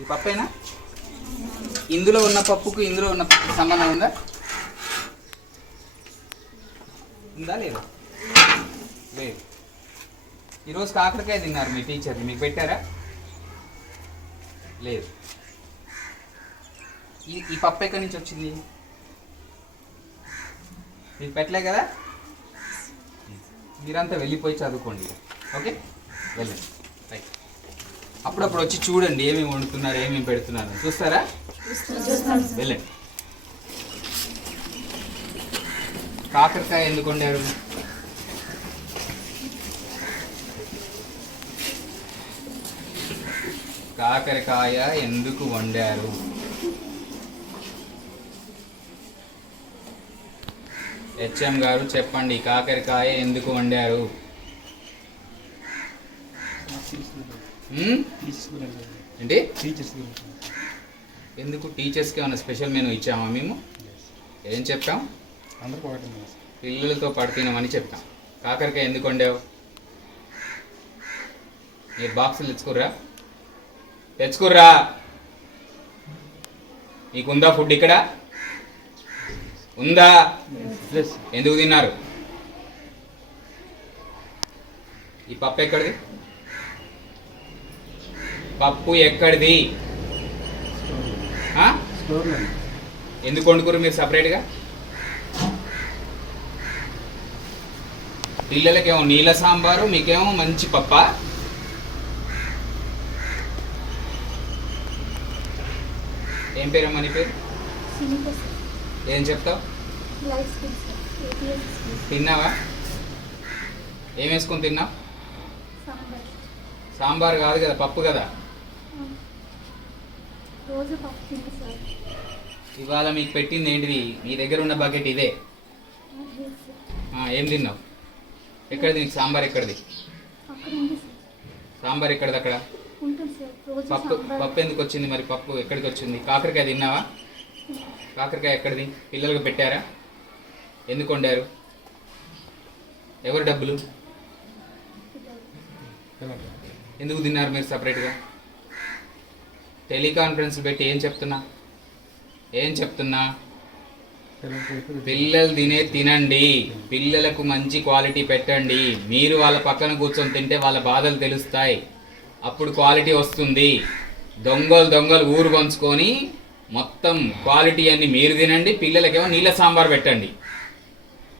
ఈ పప్పేనా? ఇందులో ఉన్న పప్పుకు ఇందులో ఉన్న పప్పుకు సంబంధం ఉందా? ఉందా లేదా? లేదు. ఈరోజు కాకరకాయ తిన్నారు మీ టీచర్ మీకు పెట్టారా? లేదు. ఈ ఈ పప్పు ఎక్కడి నుంచి వచ్చింది? మీకు పెట్టలే కదా? మీరంతా వెళ్ళిపోయి చదువుకోండి. ఓకే? వెళ్ళండి. రైట్ అప్పుడప్పుడు వచ్చి చూడండి ఏమేమి వండుతున్నారు ఏమేమి పెడుతున్నారు. చూస్తారా? వెళ్ళండి. కాకరకాయ ఎందుకు వండారు? కాకరకాయ ఎందుకు వండారు? హెచ్ఎం గారు చెప్పండి కాకరకాయ ఎందుకు వండారు? ఏంటి? టీచర్స్ ఎందుకు? టీచర్స్కి ఏమైనా స్పెషల్ మెనూ ఇచ్చామా మేము? ఏం చెప్పాం? ఒకటి పిల్లలతో పాటు తినమని చెప్పాం. కాకరకాయ ఎందుకు వండావు? మీరు బాక్సులు తెచ్చుకుర్రా? తెచ్చుకుర్రా? మీకుందా ఫుడ్ ఇక్కడ? ఉందా? ఎందుకు తిన్నారు? ఈ పప్పు ఎక్కడిది? పప్పు ఎక్కడిది? ఎందుకు వండుకురు మీరు సపరేట్గా? పిల్లలకేమో నీళ్ళ సాంబారు మీకేమో మంచి పప్ప? ఏం పేరమ్మా నీ పేరు? ఏం చెప్తావు? తిన్నావా? ఏం వేసుకొని తిన్నావు? సాంబార్ కాదు కదా పప్పు కదా? రోజు పప్పు తింటా సార్. ఇవాళ మీకు పెట్టింది ఏంటిది? మీ దగ్గర ఉన్న బకెట్ ఇదే. ఏం తిన్నావు? ఎక్కడిది? సాంబార్ ఎక్కడిది? సాంబార్ ఎక్కడిది అక్కడ? పప్పు పప్పు ఎందుకు వచ్చింది మరి? పప్పు ఎక్కడికి వచ్చింది? కాకరకాయ తిన్నావా? కాకరకాయ ఎక్కడిది? పిల్లలకు పెట్టారా? ఎందుకు వండారు? ఎవరు డబ్బులు? ఎందుకు తిన్నారు మీరు సపరేట్గా టెలికాన్ఫరెన్స్ పెట్టి ఏం చెప్తున్నా? ఏం చెప్తున్నా? పిల్లలు తినే తినండి. పిల్లలకు మంచి క్వాలిటీ పెట్టండి. మీరు వాళ్ళ పక్కన కూర్చొని తింటే వాళ్ళ బాధలు తెలుస్తాయి. అప్పుడు క్వాలిటీ వస్తుంది. దొంగలు దొంగలు ఊరు పంచుకొని మొత్తం క్వాలిటీ అన్ని మీరు తినండి. పిల్లలకేమో నీళ్ళ సాంబార్ పెట్టండి.